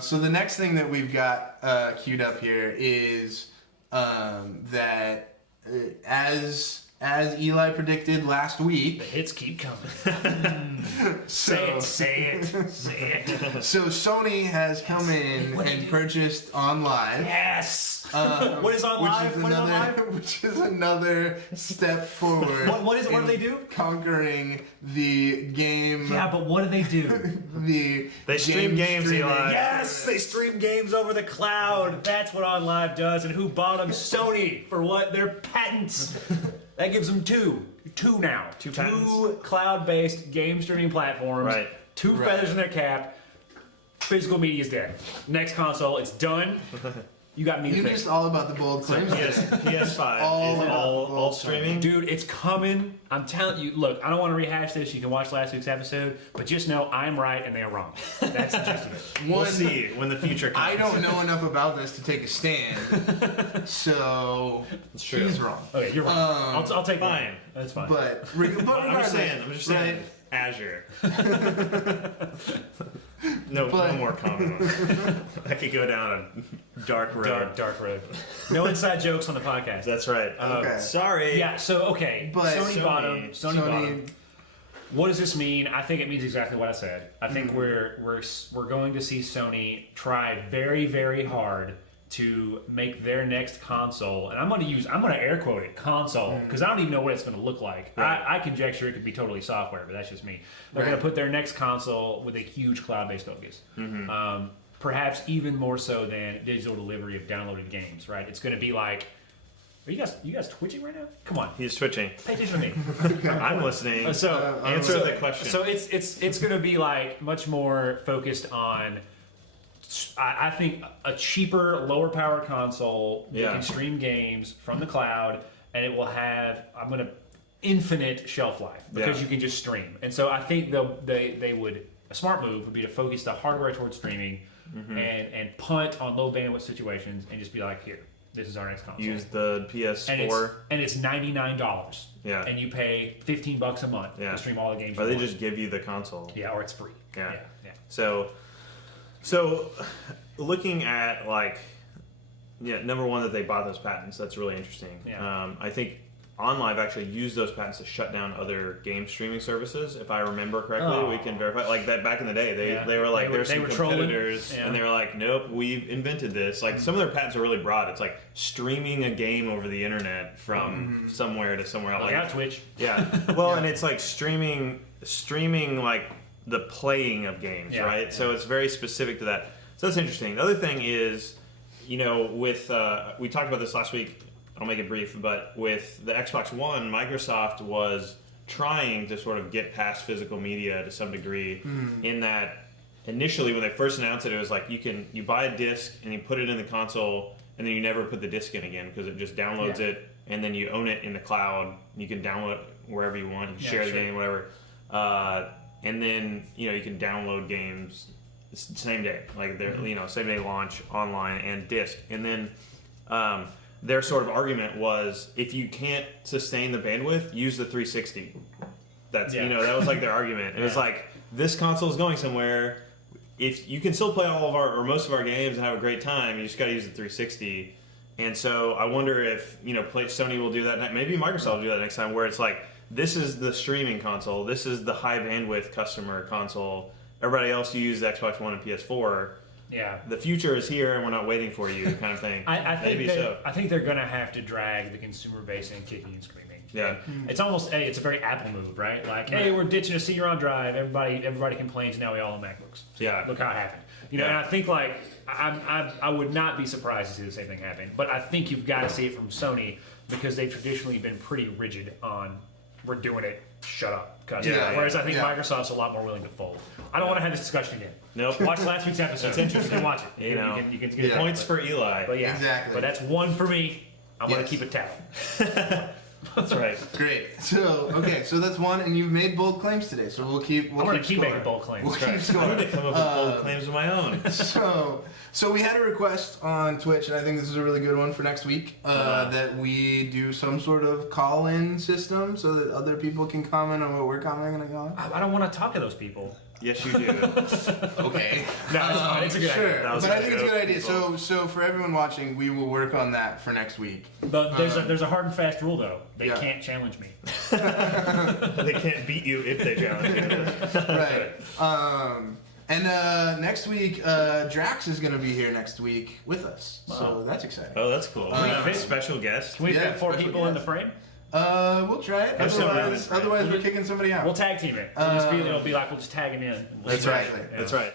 So the next thing that we've got queued up here is that as Eli predicted last week, The hits keep coming. Say it. so Sony has come in and purchased OnLive. Yes. What is OnLive? Which is another step forward. What is it? What do they do? Conquering the game. Yeah, but what do they do? They stream games, streaming. Eli. Yes, they stream games over the cloud. That's what OnLive does. And who bought them? Sony. For what? Their patents. That gives them two now. Two cloud-based game streaming platforms. Right. Two feathers in their cap. Physical media is dead. Next console, it's done. You got me. You're just all about the bold claims. PS5 is all streaming. Dude, it's coming. I'm telling you. Look, I don't want to rehash this. You can watch last week's episode, but just know I'm right and they're wrong. That's the gist of it. We'll see when the future comes. I don't know enough about this to take a stand, so he's wrong. Okay, you're wrong. I'll take fine. One. That's fine. But I'm just saying. right? Azure. No more comment on that. I could go down a dark road. Dark road. No inside jokes on the podcast. That's right. Okay. Sorry. Yeah, so, okay. But Sony bought them. Sony bought them. What does this mean? I think it means exactly what I said. I think we're going to see Sony try very, very hard to make their next console, and I'm going to air quote it, console, because I don't even know what it's going to look like. Right. I conjecture it could be totally software, but that's just me. They're going to put their next console with a huge cloud-based focus. Perhaps even more so than digital delivery of downloaded games, right? It's going to be like, are you guys twitching right now? Come on. He's twitching. Pay attention to me. I'm listening. Answer the question. So it's going to be like much more focused on, I think, a cheaper, lower power console that can stream games from the cloud, and it will have infinite shelf life because you can just stream. And so I think they would, a smart move would be to focus the hardware towards streaming and punt on low bandwidth situations and just be like, here, this is our next console. Use the PS4. And it's $99. Yeah. And you pay $15 a month to stream all the games. Or they just give you the console. Yeah, or it's free. Yeah. So looking at number one, that they bought those patents, that's really interesting. Yeah. I think OnLive actually used those patents to shut down other game streaming services, if I remember correctly. We can verify. Like that back in the day, they were like, there's some competitors, and they were like, nope, we've invented this. Like some of their patents are really broad. It's like streaming a game over the internet from somewhere to somewhere else. Like Twitch. Yeah. Well, and it's like streaming like the playing of games, right? So it's very specific to that. So that's interesting. The other thing is, with we talked about this last week. I'll make it brief, but with the Xbox One, Microsoft was trying to sort of get past physical media to some degree. In that initially when they first announced it, it was like you buy a disc and you put it in the console and then you never put the disc in again because it just downloads it, and then you own it in the cloud. You can download it wherever you want. You can share the game, whatever. And then you can download games same day, like they're same day launch online and disc. And then their sort of argument was, if you can't sustain the bandwidth, use the 360. That's that was like their argument. It was like, this console is going somewhere. If you can still play all of our or most of our games and have a great time, you just got to use the 360. And so I wonder if Sony will do that. Maybe Microsoft will do that next time, where it's like, this is the streaming console. This is the high bandwidth customer console. Everybody else use the Xbox One and PS4. Yeah. The future is here and we're not waiting for you, kind of thing. I think they're going to have to drag the consumer base in kicking and screaming. Yeah. It's almost, it's a very Apple move, right? Like, hey, we're ditching a CD-ROM drive. Everybody complains. Now we all own MacBooks. So look how it happened. And I think I would not be surprised to see the same thing happen. But I think you've got to see it from Sony, because they've traditionally been pretty rigid on, we're doing it, shut up. Whereas I think Microsoft's a lot more willing to fold. I don't want to have this discussion again. Nope. Watch last week's episode. It's interesting. Watch it. You can get points for Eli. But exactly. But that's one for me. I'm going to keep it tally. That's right. Great. So that's one, and you've made bold claims today. So we'll keep. I'm going to keep making bold claims. We'll keep scoring. I need to come up with bold claims of my own. So we had a request on Twitch, and I think this is a really good one for next week, that we do some sort of call-in system so that other people can comment on what we're commenting on. I don't want to talk to those people. Yes, you do. Okay. No, it's fine. It's a good Sure, idea. That was but a I think it's a joke, good idea. people. So for everyone watching, we will work on that for next week. But there's a hard and fast rule though. They Yeah. can't challenge me. They can't beat you if they challenge you. Right. And next week, Drax is going to be here next week with us. So Wow. that's exciting. Oh, that's cool. Can we fit- Special guest. Can we Yeah, fit 4 special people in the guest. frame? We'll try it. There's somebody Otherwise, with friends. otherwise we're kicking somebody out. We'll tag team it. It'll be like we'll just tag him in. That's right. Exactly. That's right.